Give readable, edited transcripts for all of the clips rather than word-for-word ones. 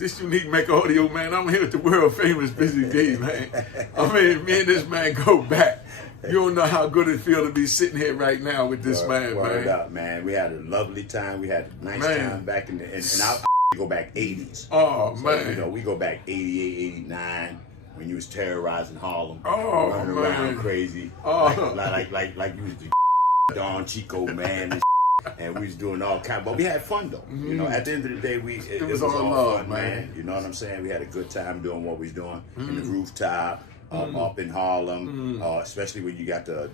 this unique Mecca audio, man. I'm here with the world famous Busy D, man. I mean, me and this man go back. You don't know how good it feels to be sitting here right now with this man, Word man. up, man. We had a lovely time. We had a nice time back in the, and I go back 80s. Oh, so, man. You know, we go back 88, 89, when you was terrorizing Harlem. Oh, running man. around crazy. Oh. Like you was the Don Chico man and we was doing all kind, but we had fun though. You know, at the end of the day, it was all love, fun, man. You know what I'm saying? We had a good time doing what we was doing in the Rooftop, up in Harlem, especially when you got the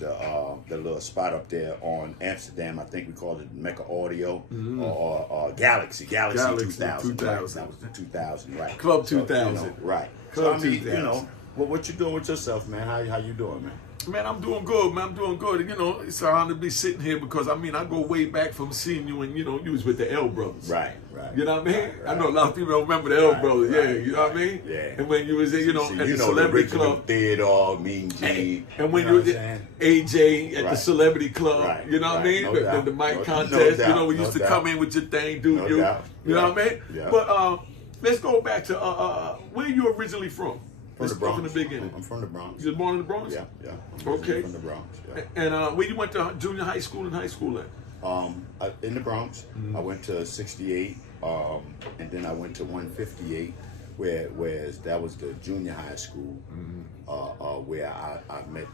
little spot up there on Amsterdam. I think we called it Mecca Audio or Galaxy 2000. Right? That was the 2000, right? Club So, 2000, you know, right? Club so I mean, 2000. you know, what you doing with yourself, man? How you doing, man? Man, I'm doing good, man. I'm doing good. You know, it's an honor to be sitting here because, I mean, I go way back from seeing you and, you know, you was with the L Brothers. Right. You know what I mean? Right. I know a lot of people don't remember the L Brothers. Yeah, you know what I mean? Yeah. And when you was there, you know, at the the Celebrity Club. Theodore, Mean Gene. And when you were there, AJ at the Celebrity Club. Right. You know what I mean? No The mic doubt. contest. No You know, we doubt. used to No come doubt. in with your thing, do No you? doubt. You know what I mean? Yeah. But let's go back to where you originally from. From the Bronx. From the beginning. I'm from the Bronx. You was born in the Bronx? Yeah. I'm Okay. from the Bronx. Yeah. And where you went to junior high school and high school at? In the Bronx, I went to 68, and then I went to 158, where that was the junior high school, where I met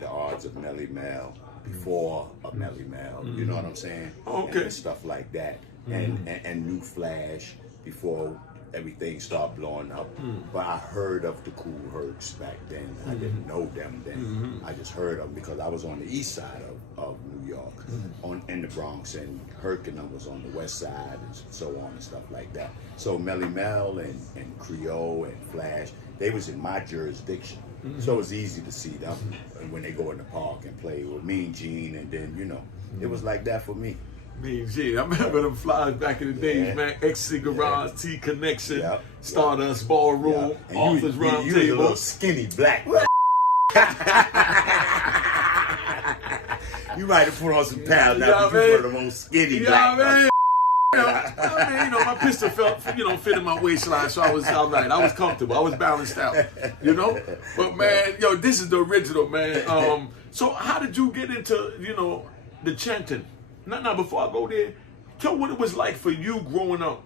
the odds of Melly Mel before Melly Mel. You know what I'm saying? Okay. And stuff like that, and New Flash before everything started blowing up. But I heard of the Cool Hercs back then. I didn't know them then. I just heard of them because I was on the east side of New York, in the Bronx, and Herc and I was on the west side and so on and stuff like that. So Melly Mel and Creole and Flash, they was in my jurisdiction. So it was easy to see them when they go in the park and play with Mean Gene, and then, you know, it was like that for me. Mean Gene. I remember them flies back in the days, man. XC Garage, T Connection, Stardust Ballroom, Authors Round You was a Table. little skinny black. You might have put on some pounds now, but you were the most skinny black. I mean, you know, my pistol fit in my waistline, so I was all right. I was comfortable. I was balanced out, you know. But man, yo, this is the original, man. So how did you get into, you know, the chanting? Now, before I go there, tell what it was like for you growing up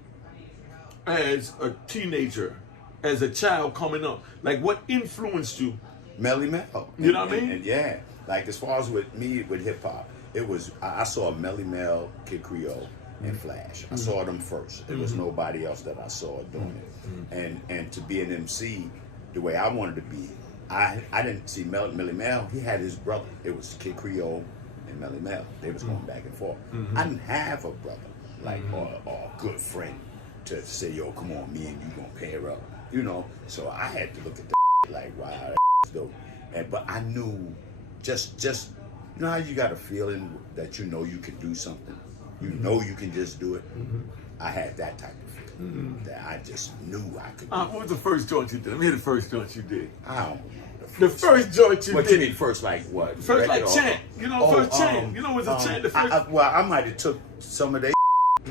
as a teenager, as a child coming up. Like, what influenced you? Melly Mel. You know what I mean? And yeah, like as far as with me with hip hop, it was I saw Melly Mel, Kid Creole, and Flash. I saw them first. There was nobody else that I saw doing it. And to be an MC the way I wanted to be, I didn't see Melly Mel. He had his brother. It was Kid Creole and Melly Mel. They was going back and forth. I didn't have a brother like or a good friend to say, yo, come on, me and you gonna pair up, you know. So I had to look at the like, wow, that's dope. But I knew just you know how you got a feeling that you know you can do something, you know you can just do it. I had that type of feeling that I just knew I could. What was the first joint you did? Let me hear the first joint you did. I don't know. The first joint you What did. you mean first, like what? First, like Record chant. You know, first chant. You know, it was a chant. The first. Well, I might have took some of their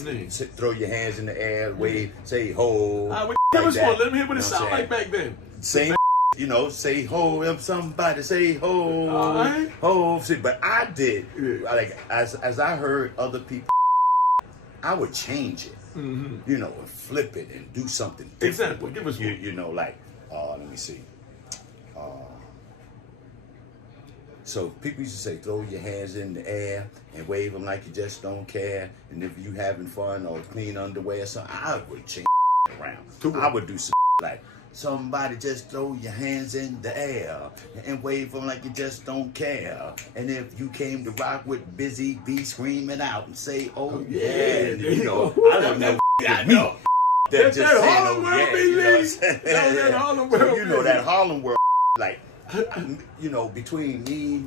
name. throw your hands in the air, wave, say ho. Give us that. one. Let me hear what it You know sounded like back then. Same, you know, say ho, if somebody say ho, Alright. ho. But I did, like, as I heard other people, I would change it, you know, and flip it and do something different. Example, give us one. You know, like, let me see. So people used to say, throw your hands in the air and wave them like you just don't care. And if you having fun or clean underwear or something, I would change around. I would do some like, somebody just throw your hands in the air and wave them like you just don't care. And if you came to rock with Busy, be screaming out and say, oh yeah. And, you know, I don't know. I know. That just saying, Harlem oh world yeah. be You know what I'm lit. saying? That Harlem So, world you be know, lit. that Harlem world, like, you know, between me,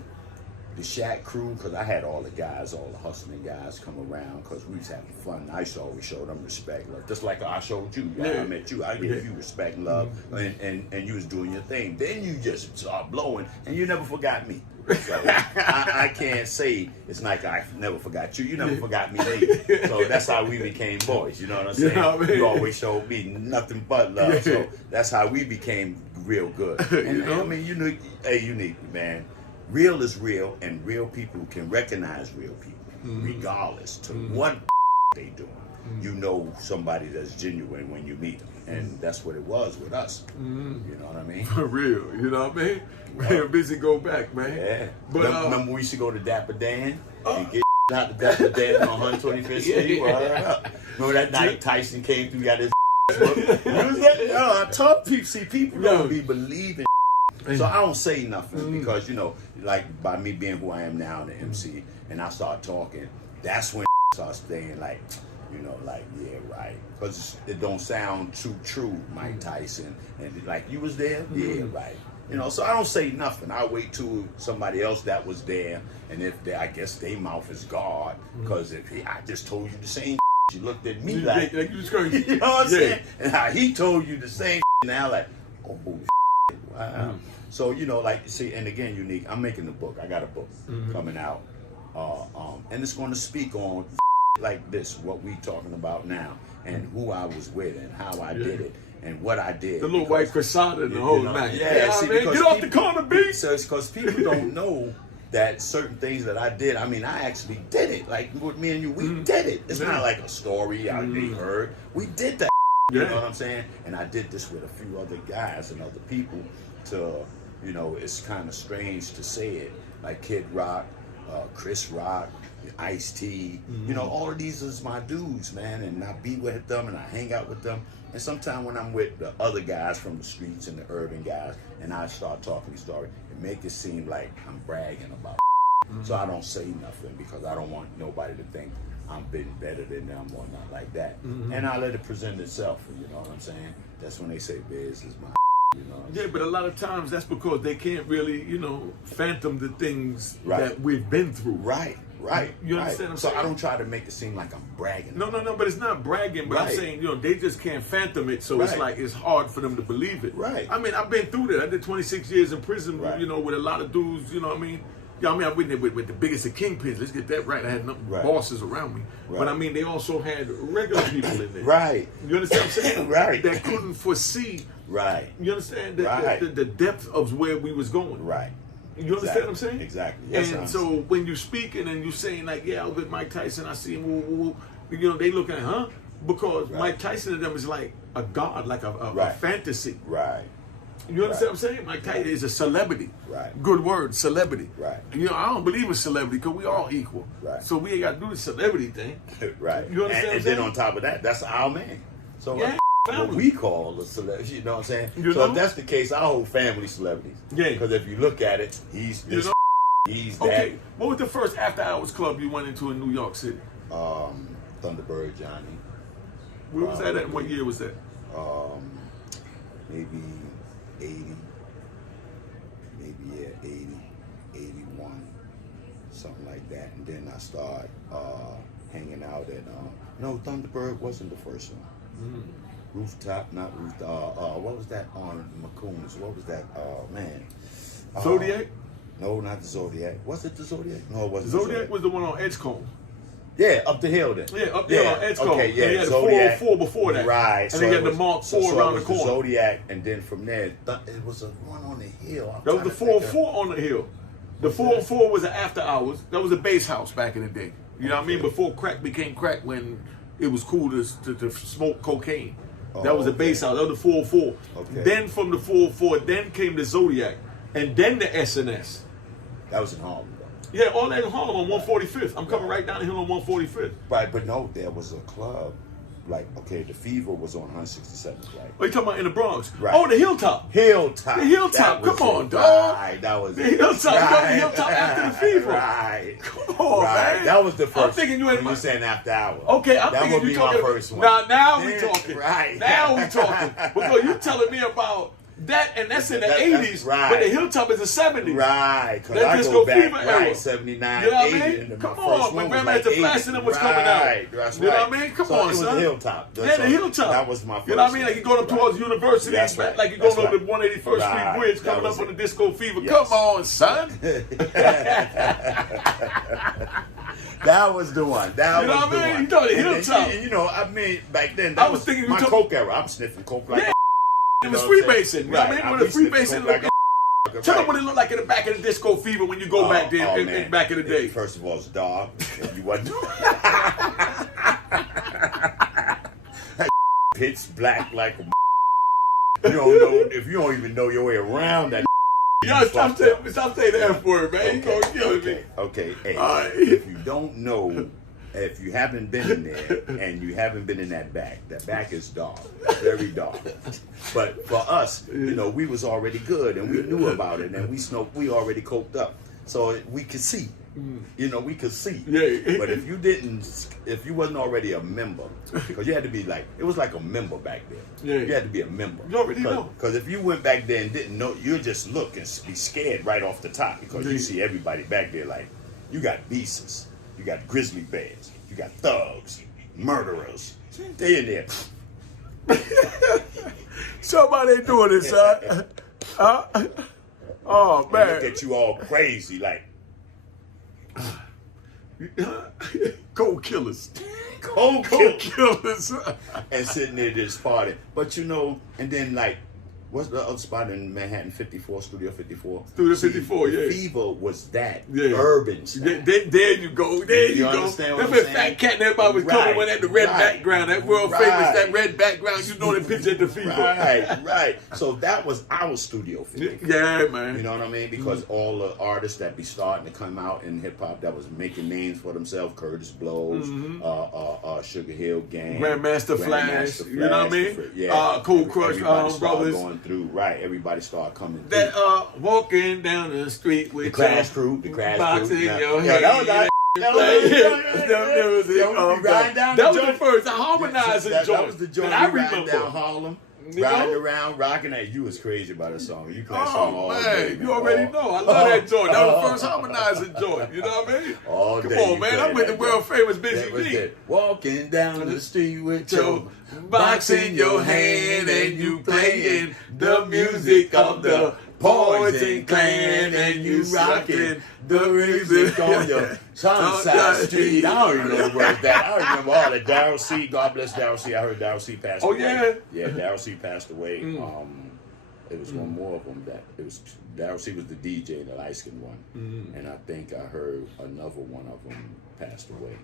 the Shack crew, because I had all the guys, all the hustling guys come around because we was having fun. I used to always show them respect, love. Just like I showed you. I met you. I gave you respect and love, and you was doing your thing. Then you just start blowing, and you never forgot me. So I can't say it's like I never forgot you. You never forgot me either. So that's how we became boys. You know what I'm saying? You know what I mean? You always showed me nothing but love. Yeah. So that's how we became real good. And You know? I mean, unique, man. Real is real, and real people can recognize real people, regardless to what they doing. You know somebody that's genuine when you meet them, and that's what it was with us. You know what I mean? For real, you know what I mean? Man, busy go back, man. Yeah. But remember we used to go to Dapper Dan and get out to Dapper Dan on 125th Street? Yeah. Remember that night Tyson came through, got his I told people, see, people don't be believing. So I don't say nothing because, you know, like by me being who I am now, the MC, and I start talking, that's when starts saying like, you know, like, yeah, right. Because it don't sound too true, Mike Tyson. And like, you was there? Yeah, right. You know, so I don't say nothing. I wait till somebody else that was there, and if they, I guess their mouth is guard, because if I just told you the same, you looked at me like you was crazy. You know what I'm saying? And how he told you the same now, like, oh, wow. So, you know, like, see, and again, unique, I'm making a book. I got a book coming out. And it's going to speak on like this, what we talking about now, and who I was with, and how I did it, and what I did. The little white croissant and the whole night. Yeah, see, man, get off the corner, B. So it's because people don't know that certain things that I did, I mean, I actually did it. Like with me and you, we did it. It's not like a story I heard. We did that. You know what I'm saying? And I did this with a few other guys and other people to, you know, it's kind of strange to say it, like Kid Rock, Chris Rock, Ice-T, you know, all of these is my dudes, man, and I be with them and I hang out with them. And sometimes when I'm with the other guys from the streets and the urban guys, and I start talking story, it make it seem like I'm bragging about it. So I don't say nothing because I don't want nobody to think I'm been better than them or not like that. And I let it present itself, you know what I'm saying? That's when they say Biz is my you know. Yeah, but a lot of times that's because they can't really, you know, phantom the things Right. that we've been through. Right. You understand what I'm So saying? I don't try to make it seem like I'm bragging. No, but it's not bragging, but I'm Right. saying, you know, they just can't phantom it, so it's Right. like it's hard for them to believe it. Right. I mean, I've been through that. I did 26 years in prison, Right. you know, with a lot of dudes, you know what I mean? Yeah, I mean, I went there with the biggest of kingpins. Let's get that right. I had no Right. bosses around me. Right. But I mean, they also had regular people in there. Right. You understand what I'm saying? Right. That couldn't foresee, Right. you understand, Right. the depth of where we was going. Right. You understand what I'm saying? Exactly. Yes, and so when you're speaking and you're saying like, yeah, I was with Mike Tyson, I see him, woo, woo, woo, you know, they looking at, huh? Because Mike Tyson to them is like a god, like a fantasy. Right. You understand what I'm saying? Mike Tyson is a celebrity. Right. Good word, celebrity. Right. You know, I don't believe in celebrity because we all equal. Right. So we ain't got to do the celebrity thing. Right. You understand what I'm and saying? then on top of that, that's our man. So Yeah, what family. we call a celebrity, you know what I'm saying? You So know? if that's the case, our whole family celebrities. Yeah. Because if you look at it, he's this, You know? he's that. Okay, what was the first after hours club you went into in New York City? Thunderbird Johnny. Where was that at? What year was that? Maybe 80. Maybe, 80, 81. Something like that. And then I start hanging out at, no, Thunderbird wasn't the first one. Rooftop, not Rooftop. What was that on McCoon's? What was that? Man. Zodiac? No, not the Zodiac. Was it the Zodiac? No, it wasn't. Zodiac was the one on Edgecombe. Yeah, up the hill then. Yeah, up there on Edgecombe. Okay, yeah. And you had the Zodiac. 404 before that. Right. And then you had the Mark 4 around the corner. Zodiac, and then from there, it was a one on the hill. That was the 404 on the hill. The 404 was an after hours. That was a base house back in the day. You know what I mean? Before crack became crack, when it was cool to smoke cocaine. That was a base house. That was the 404. Okay. Then from the 404, then came the Zodiac. And then the SNS. That was in Harlem, though. Yeah, all that in Harlem on 145th. I'm coming right down the hill on 145th. Right, but no, there was a club. Like, okay, the Fever was on 167th, right? Oh, you talking about in the Bronx? Right. Oh, the Hilltop. Hilltop. The Hilltop. That was Come on, it. dog. Right, that was The it. Hilltop. You got the Hilltop after the Fever. Right. Come on, right. man. That was the first. I'm thinking you ain't were saying after hours. Okay, I'm that thinking would you be talking. my first one. Now we Then- talking. Right. Now we talking. Because you telling me about that's in the 80s, right. but the Hilltop is the 70s. Right, because That I Disco go back, Fever era. right, 79, You know what 80, I mean? and Come my first on, one my was Grandmaster like Flash 80. and them was coming out. Right, that's You know right. what I mean? Come so on, it was son. the Hilltop. Yeah, the Hilltop. That was my first You know what I mean? Like you're going up towards University, That's right. like you're going That's over the right. 181st Street Right. Bridge, That coming was up on the it. Disco Fever. Yes. Come on, son. That was the one. That You know was what the I mean? one. You know the And then, Hilltop. you know, I mean, back then, that I was thinking you my took- coke era. I'm sniffing coke like Yeah. a It was know what I'm freebasing. saying? You know what I mean? Right. When the be sniffing freebasing coke look. like Tell them right. what it looked like in the back of the Disco Fever when you go back there Oh, in man. back in the day. First of all, it's dark. And you wasn't pitch black like a you don't know if you don't even know your way around that. Yo, stop saying the F word, man. You gonna kill me. Okay. Hey, All right. if you don't know, if you haven't been in there and you haven't been in that back is dark, very dark. But for us, you know, we was already good and we knew about it and we already coped up, so we could see. You know, we could see. Yeah. But if you wasn't already a member, because you had to be like, it was like a member back then. Yeah. You had to be a member. You already know. Because if you went back there and didn't know, you'd just look and be scared right off the top because you see everybody back there like, you got beasts, you got grizzly bears, you got thugs, murderers. They in there. Somebody ain't doing this, son. Oh, They man. look at you all crazy like, Cold killers. cold Cold kill. killers. And sitting there just partying. But you know, and then like, what's the other spot in Manhattan? 54, Studio 54. Studio 54, yeah. Fever was that Yeah. urban stuff. There you go. There you go. understand what That I'm been saying? Fat Cat and everybody was Right, coming with that the red right, background, that world famous, right. that red background. You know the picture at the Fever. Right. So that was our Studio 54. Yeah, man. You know what I mean? Because all the artists that be starting to come out in hip hop that was making names for themselves, Curtis Blows, Sugar Hill Gang, Grandmaster Flash, you know what I mean? Cool Crush, everybody started brothers. going through. Right, everybody started coming through. That walking down the street with The Crash Crew, the Crash box Crew. in Now- your Yeah, head. that was that. That was the first harmonizing that joint was the joint. that I We riding remember. down Harlem, You riding know? around, rocking that. You was crazy about that song. You play that song all Oh day. man, you already know. I love that joint. That was the first harmonizing joint. You know what I mean? All Come day on, you man. play I'm with the that world joint. famous That Busy was G. it. Walking down the street with Your your box in your hand and you playing the music of the Poison Clan and you rocking the music on your Sunset Street. I don't even know the words that. I don't remember all that. Darryl C. God bless Darryl C. I heard Darryl C. passed Oh, away. yeah? Yeah, Darryl C. passed away. It was one more of them that it was. Darryl C. was the DJ, the light skinned one, and I think I heard another one of them passed away.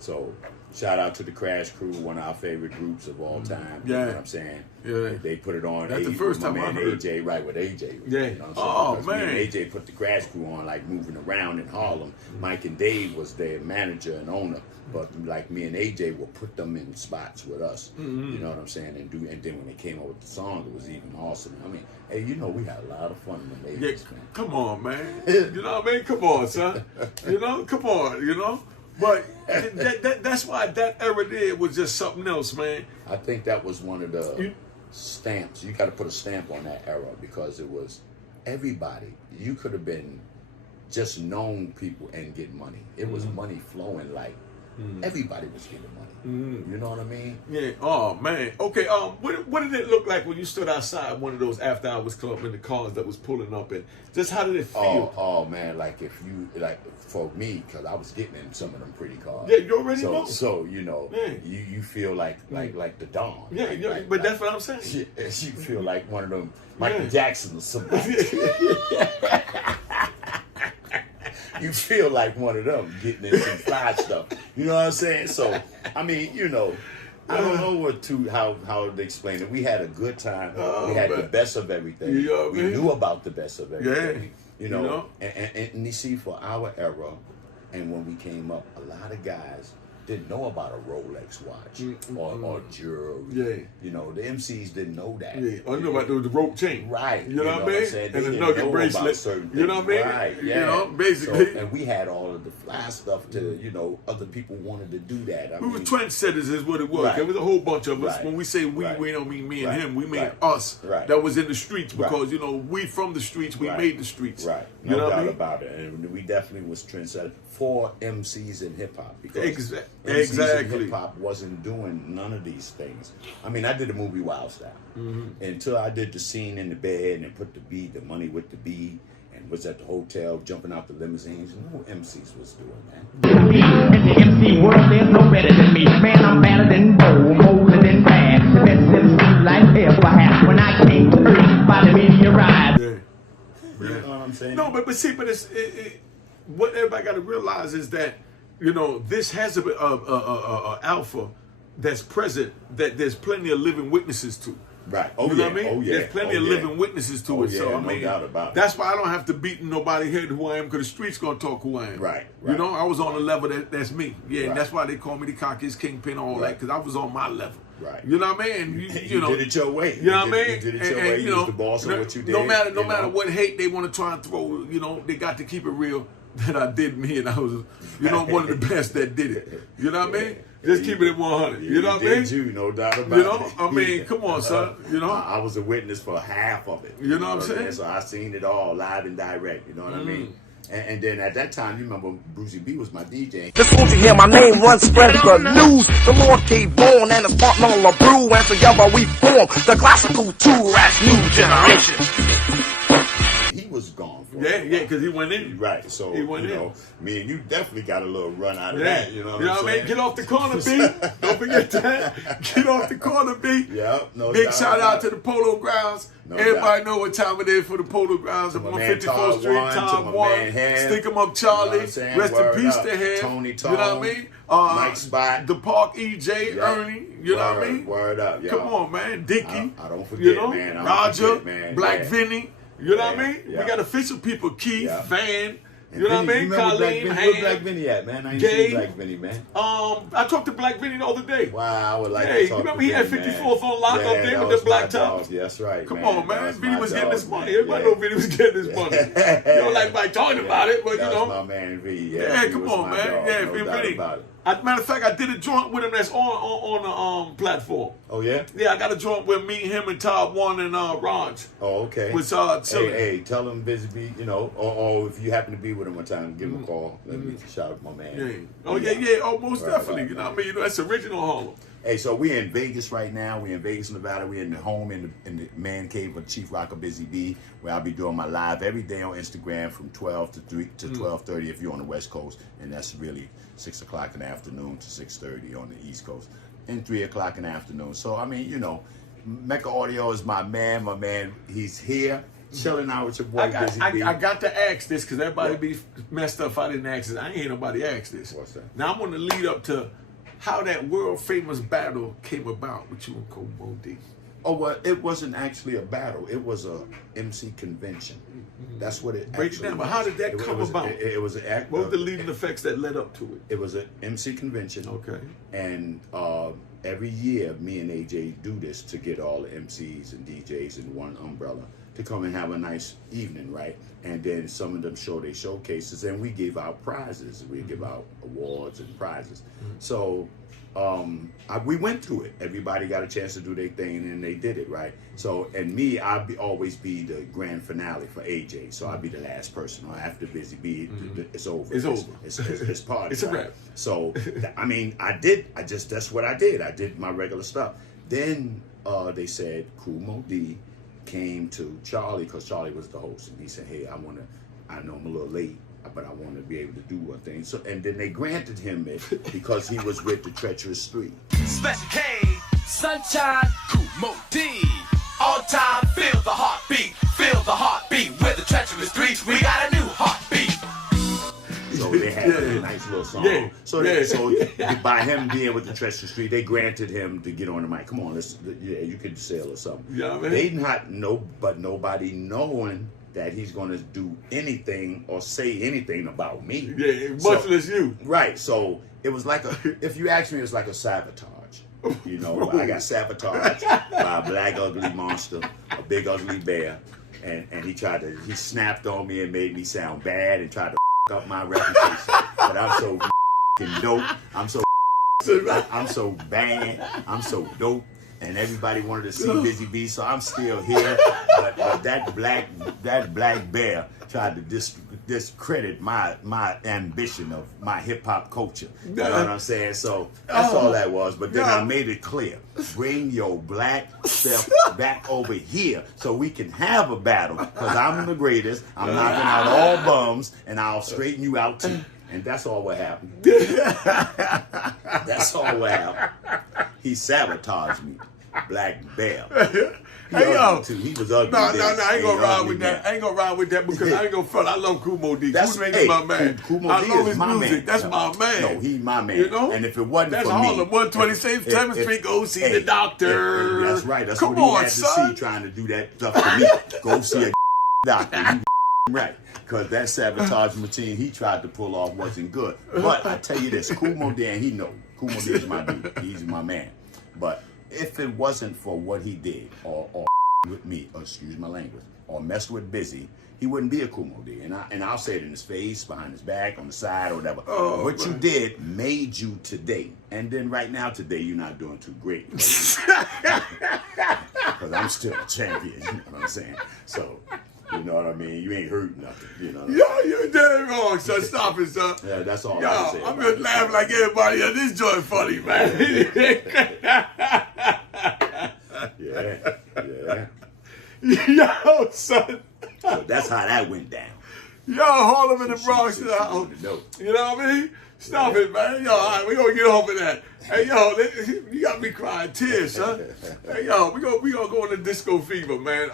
So shout out to the Crash Crew, one of our favorite groups of all time. You know what I'm saying? Yeah. They put it on. That's the first time I man heard. AJ, right, with AJ. Yeah. You know what I'm saying? Oh, 'Cause man. Me and AJ put the Crash Crew on, like moving around in Harlem. Mike and Dave was their manager and owner. But like me and AJ will put them in spots with us. You know what I'm saying? And then when they came up with the song, it was even awesome. I mean, hey, you know, we had a lot of fun in the 80s, man. Come on, man. You know what I mean? Come on, son. You know, come on, you know? But that's why that era there was just something else, man. I think that was one of the stamps. You got to put a stamp on that era because it was everybody. You could have been just known people and get money. It was money flowing like everybody was getting money. You know what I mean? Yeah. Oh man. Okay. What did it look like when you stood outside one of those after hours club in the cars that was pulling up, and just how did it feel? Oh man, like if you like for me, because I was getting in some of them pretty cars. Yeah, you already know. So you know, Yeah. you feel like the Don. Yeah, Like, but that's what I'm saying. you feel like one of them Michael Yeah. Jackson or somebody. You feel like one of them getting in some fly stuff. You know what I'm saying? So, I mean, you know, I don't know how to explain it. We had a good time. We had the best of everything. You know what I We mean? knew about the best of everything. Yeah. You know, You know? And you see, for our era, and when we came up, a lot of guys didn't know about a Rolex watch or jewelry. Yeah. You know, the MCs didn't know that. Yeah, I know about the rope chain. Right. You know what I mean? And the nugget bracelet. You know what I mean? Right. Yeah. You know, basically. So, and we had all of the fly stuff to, you know, other people wanted to do that. We were trendsetters is what it was. Right. There was a whole bunch of us. Right. When we say we don't mean me and him. We mean us that was in the streets because, you know, we from the streets. We made the streets. Right. You know doubt what I mean? about it. And we definitely was trendsetters for MCs in hip-hop. Because exactly. MCs in hip-hop wasn't doing none of these things. I mean, I did a movie Wild Style. Until I did the scene in the bed and put the beat, the money with the beat, and was at the hotel jumping out the limousines. No MCs was doing that. In the MC world, there's no better than me. Man, I'm better than Bo, bolder than bad. The best MC life ever had. When I came to Earth by the meteorite. Yeah. You know what I'm saying? No, but see, it's what everybody got to realize is that, you know, this has a alpha that's present that there's plenty of living witnesses to. Right. Oh, you know what I mean? Oh, yeah. There's plenty of living witnesses to it. So, I mean, no doubt about it. That's why I don't have to beat nobody's head who I am, because the street's going to talk who I am. Right. You know, I was on a level that's me. Yeah, and Right. that's why they call me the cockiest kingpin, all that, because I was on my level. Right. You know what I mean? You know, did it your way. You know what I mean? You did it your way. You was the boss of what you did. No matter what hate they want to try and throw, you know, they got to keep it real that I did me, and I was, you know, one of the best that did it. You know what I mean? Just keep it at 100. You know what I mean? You, no doubt about it. You know, I mean, come on, son. You know, I was a witness for half of it. You know what I'm saying? So I seen it all live and direct. You know what I mean? And then at that time, you remember Brucey B was my DJ. Just won't you hear my name run spread the news. The Lord gave born and his partner LaBrew, and together we form the classical two-rash new generation. He was gone for yeah, because he went in. Right, so He went you in. know, me and you definitely got a little run out of that. You know what I'm I mean? saying? Get off the corner, B. Don't forget that. Get off the corner, B. Yep, no Big doubt shout about out to the Polo Grounds. No Everybody doubt. know what time it is for the Polo Grounds. I'm my on man 54th Todd Street, One, to Tom my 1. man Ham. Stick 'em up, You Charlie. know what I'm saying? Rest in Word peace up. to him. Tony You know what I Tone, mean? Mike Spot. The Park EJ, Yeah. Ernie. You know what I mean? Word up, y'all. Come on, man. Dickie. I don't forget, you know? man. I don't Roger, forget, man. Black Yeah. Vinny. You know what Yeah, I mean? yeah. We got official people, Keith, Yeah. Van. And You know what I Vinny, mean? you remember Black Colleen, Vinny? Ham. Where Black Vinny at, man? I ain't Gay. seen Black Vinny, man. I talked to Black Vinny the other day. Wow, I would like Hey, to talk you remember to he had Vinny, 54th man. on lock up there that with was the black my top? dog. Yes, right, Come man. on, That man. was Vinny my was getting dog, his money. man. Everybody know Vinny was getting his money. You don't like by talking about it, but you That's know. my man V. Yeah, he come was on, my man. dog, Yeah, no doubt Vinny. about it. Matter of fact, I did a joint with him that's on the platform. Oh, yeah? Yeah, I got a joint with me, him, and Todd One and RonG. Oh, okay. With chillin. Hey, tell him Busy B, you know, or if you happen to be with him one time, give him a call. Let me shout out my man. Yeah. Oh, yeah. Oh, most Right, definitely. right, You know what I mean? You know, that's original Harlem. Hey, so we're in Vegas right now. We're in Vegas, Nevada. We're in the home in the man cave of Chief Rocker Busy B, where I'll be doing my live every day on Instagram from 12 to 3 to 12:30 if you're on the West Coast, and that's really 6 o'clock in the afternoon to 6:30 on the East Coast, and 3 o'clock in the afternoon. So I mean, you know, Mecca Audio is my man. My man, he's here. Chilling out with your boy Busy B. I got to ask this because everybody be messed up if I didn't ask this. I ain't hear nobody ask this. What's that? Now I'm going to lead up to how that world famous battle came about with you and Kool Mo Dee. Oh, well, it wasn't actually a battle. It was a MC convention. That's what it Break it actually down, but was. how did that It come was- about? It was an act. What were the leading effects that led up to it? It was an MC convention. Okay. And every year, me and AJ do this to get all the MCs and DJs in one umbrella to come and have a nice evening, right? And then some of them show their showcases, and we give out prizes. We give out awards and prizes. So we went through it. Everybody got a chance to do their thing, and they did it, right? So, and me, always be the grand finale for AJ. So I'd be the last person. Or after Busy B, it's over. It's over. It's party. It's a right? wrap. So, I mean, that's what I did. I did my regular stuff. Then they said Kool Mo Dee came to Charlie, because Charlie was the host, and he said, hey, I know I'm a little late, but I want to be able to do one thing. So, and then they granted him it because he was with the Treacherous Three. Hey, sunshine, Kool Mo Dee. All time, feel the heartbeat with the Treacherous Three. We got a new heartbeat. So they had a nice little song. Yeah. So by him being with the Treacherous Three, they granted him to get on the mic. Come on, you could sell or something. Yeah, man. They not nobody knowing that he's going to do anything or say anything about me. Yeah, much less you. Right. So it was like if you ask me, it was like a sabotage. You know, I got sabotaged by a black ugly monster, a big ugly bear, and he snapped on me and made me sound bad and tried to up my reputation. But I'm so dope. I'm so bad. I'm so dope. And everybody wanted to see Busy B, so I'm still here. But that black bear tried to discredit my ambition of my hip hop culture. You know what I'm saying? So that's all that was. But then I made it clear: bring your black self back over here so we can have a battle. Because I'm the greatest. I'm knocking out all bums, and I'll straighten you out too. And that's all what happened. That's all what happened. He sabotaged me. Black Bear. Hey, yo. He was ugly. No, I ain't gonna ride with that. I ain't gonna ride with that because I ain't gonna front. I love Kool Mo Dee. That's Kool Mo Dee is my man. Kool Mo I Dee love is his my music. man. That's my man. No, he's my man. You know? And if it wasn't that's for Harlem, me, 127th Street, go see the doctor. That's right. That's Come what he on, had son. to see trying to do that stuff to me. Go see a doctor. You right. Because that sabotage machine he tried to pull off wasn't good. But I tell you this, Kool Mo Dee, and he know. Kool Mo Dee is my dude. He's my man. But if it wasn't for what he did, or with me, or excuse my language, or messed with Busy, he wouldn't be a Kool Mo Dee. And I'll say it in his face, behind his back, on the side, or whatever. What you did made you today. And then right now, today, you're not doing too great. Because I'm still a champion, you know what I'm saying? So, you know what I mean? You ain't hurt nothing, you know what I mean? Yo, you're dead wrong, son. Stop it, son. Yeah, that's all Yo, I say. I'm just laughing like everybody else. This joint funny, man. Yeah. Yo, son. So that's how that went down. Yo, Harlem in the Bronx. You You know what I mean? Stop it, man. Yo, all right, we gonna get off of that. Hey, yo, you got me crying tears, son. Hey, yo, we gonna go into disco fever, man.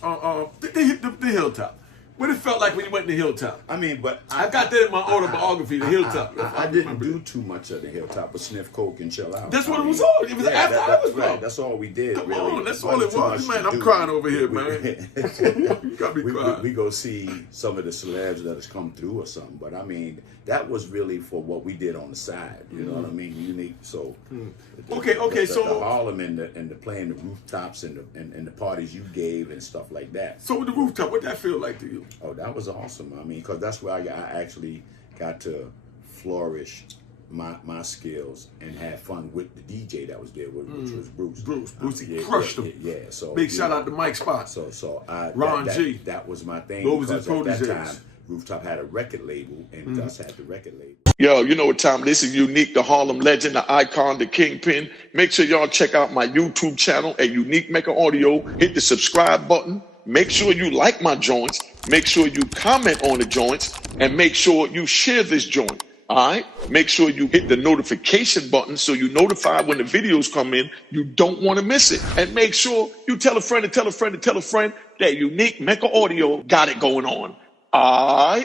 The Hilltop. What it felt like when you went to Hilltop? I mean, but I got that in my autobiography, the Hilltop. I didn't do too much of the Hilltop, but sniff coke and chill out. That's what it was on. It was after hours, bro. Right. That's all we did. Come really. on, that's all it was, man. I'm crying over here, man. You got me crying. We go see some of the celebs that has come through or something, but I mean, that was really for what we did on the side. You know what I mean? Unique. So, So the Harlem and the playing the rooftops and the parties you gave and stuff like that. So with the Rooftop, what that feel like to you? Oh, that was awesome. I mean, because that's where I actually got to flourish my skills and have fun with the DJ that was there, which was Bruce. Bruce, he crushed him. Yeah. So big shout out to Mike Spot. So RonG. that was my thing. Those his because at that proteges. time, Rooftop had a record label, and Gus had the record label. Yo, you know what time this is. Unique, the Harlem legend, the icon, the kingpin. Make sure y'all check out my YouTube channel at Unique Mecca Audio. Hit the subscribe button. Make sure you like my joints. Make sure you comment on the joints. And make sure you share this joint. All right? Make sure you hit the notification button so you notify when the videos come in. You don't want to miss it. And make sure you tell a friend to tell a friend to tell a friend that Unique Mecca Audio got it going on. All right?